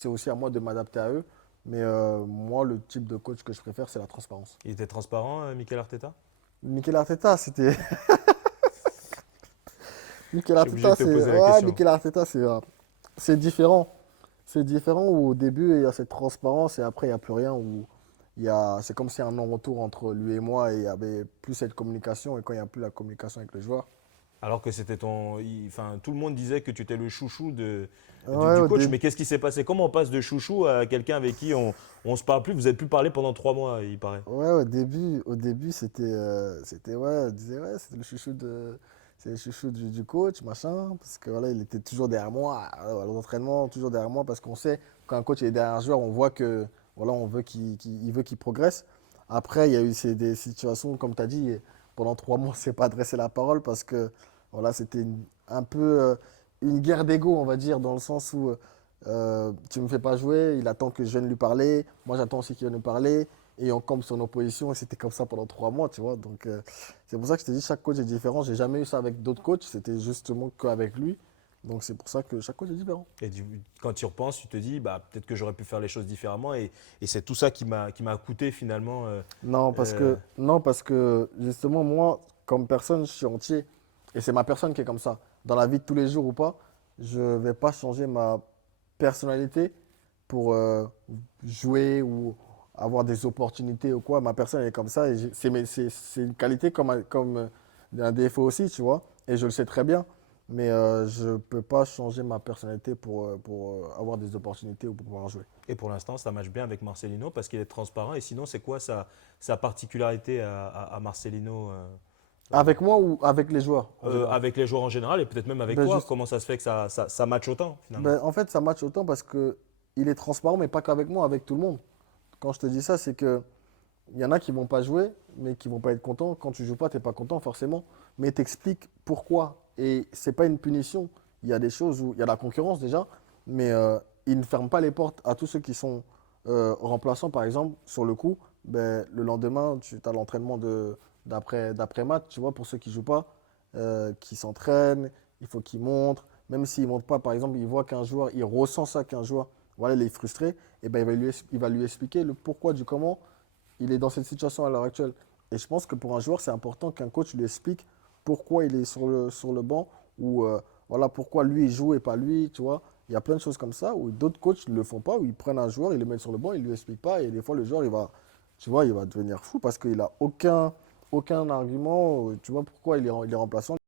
c'est aussi à moi de m'adapter à eux. Mais moi, le type de coach que je préfère, c'est la transparence. Il était transparent, Mikel Arteta? Mikel Arteta, c'était. Mikel Je suis obligé Arteta, de te c'est. poser la Ouais, question. Mikel Arteta, c'est différent. C'est différent où au début, il y a cette transparence et après, il n'y a plus rien. Où c'est comme s'il y a un non-retour entre lui et moi et il y avait plus cette communication. Et quand il n'y a plus la communication avec le joueur. Alors que c'était enfin, tout le monde disait que tu étais le chouchou Ouais, du au coach. début. Mais qu'est-ce qui s'est passé? Comment on passe de chouchou à quelqu'un avec qui on se parle plus? Vous n'avez plus parlé pendant 3 mois, il paraît. Ouais, au début c'était ouais, on disait ouais, c'est le chouchou du coach, machin, parce que voilà, il était toujours derrière moi, à l'entraînement, toujours derrière moi, parce qu'on sait quand un coach est derrière un joueur, on voit que voilà, on veut il veut qu'il progresse. Après, il y a eu des situations, comme tu as dit, pendant 3 mois, on ne s'est pas adressé la parole parce que voilà, c'était un peu une guerre d'ego, on va dire, dans le sens où tu ne me fais pas jouer, il attend que je vienne lui parler, moi j'attends aussi qu'il vienne nous parler et on campe son opposition et c'était comme ça pendant 3 mois, tu vois. Donc c'est pour ça que je t'ai dit, chaque coach est différent. J'ai jamais eu ça avec d'autres coachs, c'était justement qu'avec lui. Donc c'est pour ça que chaque coach est différent. Quand tu y repenses, tu te dis, bah, peut-être que j'aurais pu faire les choses différemment. Et c'est tout ça qui m'a coûté finalement. Euh, Non, parce que justement, moi, comme personne, je suis entier. Et c'est ma personne qui est comme ça. Dans la vie de tous les jours ou pas, je ne vais pas changer ma personnalité pour jouer ou avoir des opportunités ou quoi. Ma personne elle est comme ça. Et c'est une qualité comme un défaut aussi, tu vois. Et je le sais très bien. Mais je ne peux pas changer ma personnalité pour avoir des opportunités ou pour pouvoir jouer. et pour l'instant, ça marche bien avec Marcelino parce qu'il est transparent. Et sinon, c'est quoi sa particularité à Marcelino Avec moi ou avec les joueurs en général? avec les joueurs en général et peut-être même avec Ben, toi? juste, Comment ça se fait que ça matche autant finalement? Ben, en fait, ça match autant parce que il est transparent, mais pas qu'avec moi, avec tout le monde. Quand je te dis ça, c'est que il y en a qui vont pas jouer, mais qui vont pas être contents. Quand tu joues pas, t'es pas content forcément. Mais t'expliques pourquoi. Et c'est pas une punition. Il y a des choses où il y a la concurrence déjà, mais il ne ferme pas les portes à tous ceux qui sont remplaçants, par exemple, sur le coup. Ben, le lendemain, tu as l'entraînement d'après match, tu vois, pour ceux qui jouent pas, qui s'entraînent, il faut qu'ils montrent. Même s'ils ne montrent pas, par exemple, il voit qu'un joueur, il ressent ça qu'un joueur, voilà, il est frustré, et ben il va lui expliquer le pourquoi du comment il est dans cette situation à l'heure actuelle. Et je pense que pour un joueur, c'est important qu'un coach lui explique pourquoi il est sur le banc ou voilà, pourquoi lui il joue et pas lui, tu vois. Il y a plein de choses comme ça où d'autres coachs ne le font pas, où ils prennent un joueur, ils le mettent sur le banc, ils ne lui expliquent pas et des fois le joueur, tu vois, il va devenir fou parce qu'il n'a aucun argument, tu vois, pourquoi il est remplaçant.